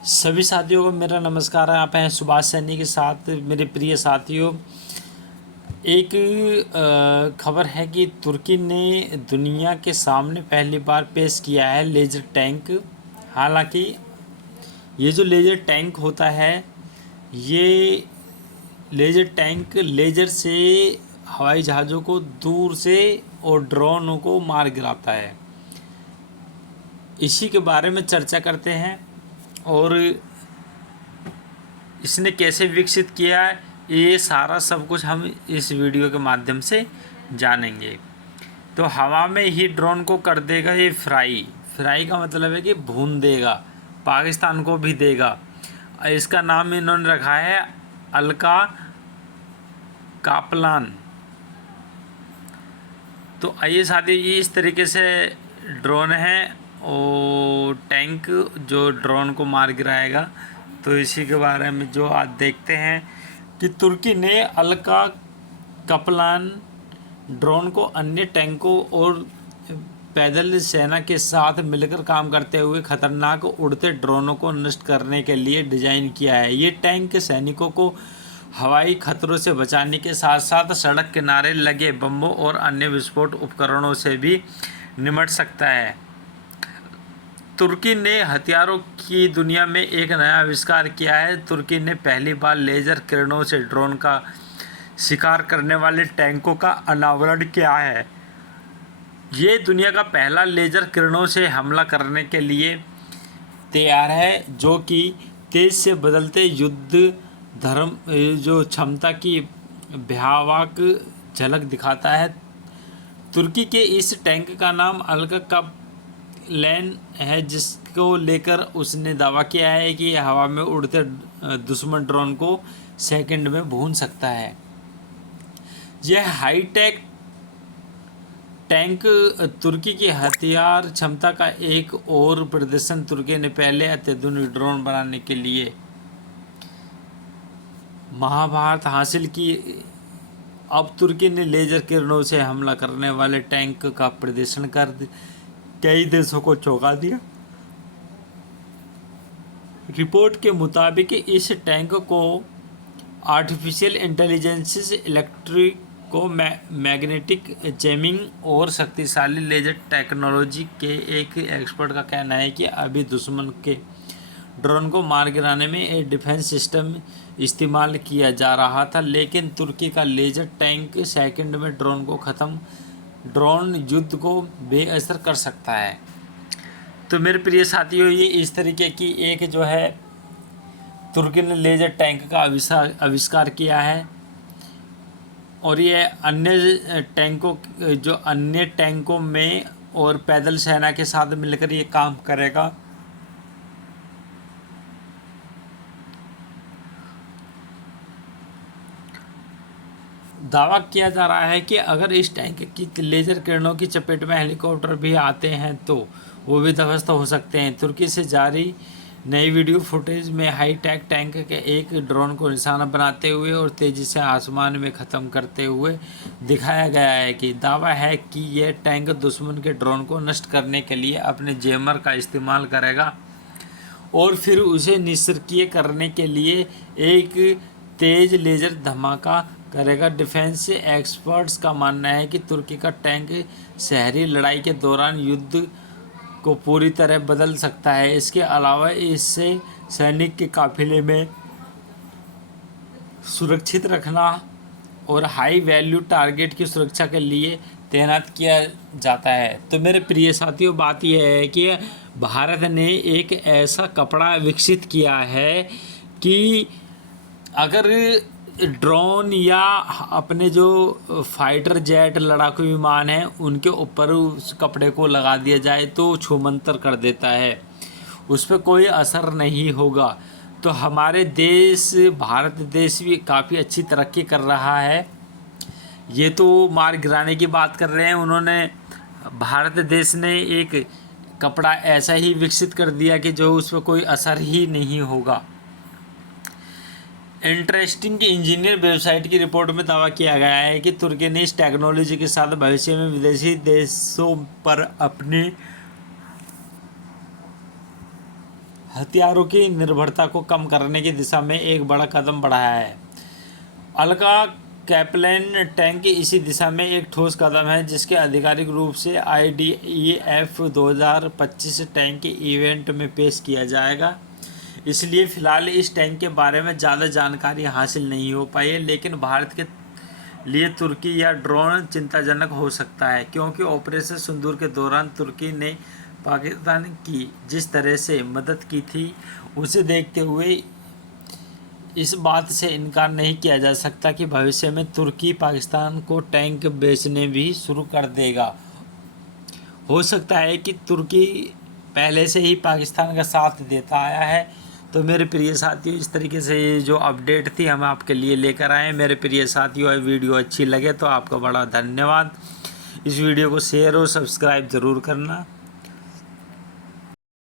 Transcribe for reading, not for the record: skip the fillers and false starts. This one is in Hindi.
सभी साथियों को मेरा नमस्कार है। आप हैं सुभाष सैनी के साथ। मेरे प्रिय साथियों, एक खबर है कि तुर्की ने दुनिया के सामने पहली बार पेश किया है लेज़र टैंक। हालांकि ये जो लेज़र टैंक होता है, ये लेज़र टैंक लेज़र से हवाई जहाज़ों को दूर से और ड्रोनों को मार गिराता है। इसी के बारे में चर्चा करते हैं और इसने कैसे विकसित किया है, ये सारा सब कुछ हम इस वीडियो के माध्यम से जानेंगे। तो हवा में ही ड्रोन को कर देगा ये फ्राई। फ्राई का मतलब है कि भून देगा, पाकिस्तान को भी देगा। इसका नाम इन्होंने रखा है अलका कापलान। तो आइए साथी, ये इस तरीके से ड्रोन है और टैंक जो ड्रोन को मार गिराएगा। तो इसी के बारे में जो आज देखते हैं कि तुर्की ने अलका कपलान ड्रोन को अन्य टैंकों और पैदल सेना के साथ मिलकर काम करते हुए खतरनाक उड़ते ड्रोनों को नष्ट करने के लिए डिज़ाइन किया है। ये टैंक सैनिकों को हवाई खतरों से बचाने के साथ साथ सड़क किनारे लगे बमों और अन्य विस्फोट उपकरणों से भी निपट सकता है। तुर्की ने हथियारों की दुनिया में एक नया आविष्कार किया है। तुर्की ने पहली बार लेज़र किरणों से ड्रोन का शिकार करने वाले टैंकों का अनावरण किया है। ये दुनिया का पहला लेज़र किरणों से हमला करने के लिए तैयार है, जो कि तेज से बदलते युद्ध धर्म जो क्षमता की भयावह झलक दिखाता है। तुर्की के इस टैंक का नाम अलका कपलैन है, जिसको लेकर उसने दावा किया है कि यह हवा में उड़ते दुश्मन ड्रोन को सेकंड में भून सकता है। यह हाईटेक टैंक तुर्की की हथियार क्षमता का एक और प्रदर्शन। तुर्की ने पहले अत्याधुनिक ड्रोन बनाने के लिए महाभारत हासिल की। अब तुर्की ने लेज़र किरणों से हमला करने वाले टैंक का प्रदर्शन कर कई देशों को चौंका दिया। रिपोर्ट के मुताबिक इस टैंक को आर्टिफिशियल इंटेलिजेंस, इलेक्ट्रिको मैग्नेटिक जैमिंग और शक्तिशाली लेज़र टेक्नोलॉजी के एक एक्सपर्ट का कहना है कि अभी दुश्मन के ड्रोन को मार गिराने में एक डिफेंस सिस्टम इस्तेमाल किया जा रहा था, लेकिन तुर्की का लेज़र टैंक सेकंड में ड्रोन युद्ध को बेअसर कर सकता है। तो मेरे प्रिय साथियों, ये इस तरीके की एक जो है तुर्की ने लेज़र टैंक का आविष्कार किया है और ये अन्य टैंकों में और पैदल सेना के साथ मिलकर ये काम करेगा। दावा किया जा रहा है कि अगर इस टैंक की लेज़र किरणों की चपेट में हेलीकॉप्टर भी आते हैं तो वो भी ध्वस्त हो सकते हैं। तुर्की से जारी नई वीडियो फुटेज में हाईटेक टैंक के एक ड्रोन को निशाना बनाते हुए और तेज़ी से आसमान में ख़त्म करते हुए दिखाया गया है कि दावा है कि यह टैंक दुश्मन के ड्रोन को नष्ट करने के लिए अपने जैमर का इस्तेमाल करेगा और फिर उसे निष्क्रिय करने के लिए एक तेज़ लेज़र धमाका करेगा। डिफेंस एक्सपर्ट्स का मानना है कि तुर्की का टैंक शहरी लड़ाई के दौरान युद्ध को पूरी तरह बदल सकता है। इसके अलावा इससे सैनिक के काफिले में सुरक्षित रखना और हाई वैल्यू टारगेट की सुरक्षा के लिए तैनात किया जाता है। तो मेरे प्रिय साथियों, बात यह है कि भारत ने एक ऐसा कपड़ा विकसित किया है कि अगर ड्रोन या अपने जो फाइटर जेट लड़ाकू विमान हैं उनके ऊपर उस कपड़े को लगा दिया जाए तो छूमंतर कर देता है, उस पर कोई असर नहीं होगा। तो हमारे देश भारत देश भी काफ़ी अच्छी तरक्की कर रहा है। ये तो मार गिराने की बात कर रहे हैं, उन्होंने भारत देश ने एक कपड़ा ऐसा ही विकसित कर दिया कि जो उस पर कोई असर ही नहीं होगा। इंटरेस्टिंग इंजीनियर वेबसाइट की रिपोर्ट में दावा किया गया है कि तुर्की ने इस टेक्नोलॉजी के साथ भविष्य में विदेशी देशों पर अपनी हथियारों की निर्भरता को कम करने की दिशा में एक बड़ा कदम बढ़ाया है। अल्का कैप्लैन टैंक इसी दिशा में एक ठोस कदम है, जिसके आधिकारिक रूप से IDEF 2025 टैंक इवेंट में पेश किया जाएगा। इसलिए फ़िलहाल इस टैंक के बारे में ज़्यादा जानकारी हासिल नहीं हो पाई है, लेकिन भारत के लिए तुर्की या ड्रोन चिंताजनक हो सकता है, क्योंकि ऑपरेशन सिंदूर के दौरान तुर्की ने पाकिस्तान की जिस तरह से मदद की थी, उसे देखते हुए इस बात से इनकार नहीं किया जा सकता कि भविष्य में तुर्की पाकिस्तान को टैंक बेचने भी शुरू कर देगा। हो सकता है कि तुर्की पहले से ही पाकिस्तान का साथ देता आया है। तो मेरे प्रिय साथियों, इस तरीके से ये जो अपडेट थी हम आपके लिए लेकर आए। मेरे प्रिय साथियों, वीडियो अच्छी लगे तो आपका बड़ा धन्यवाद। इस वीडियो को शेयर और सब्सक्राइब ज़रूर करना।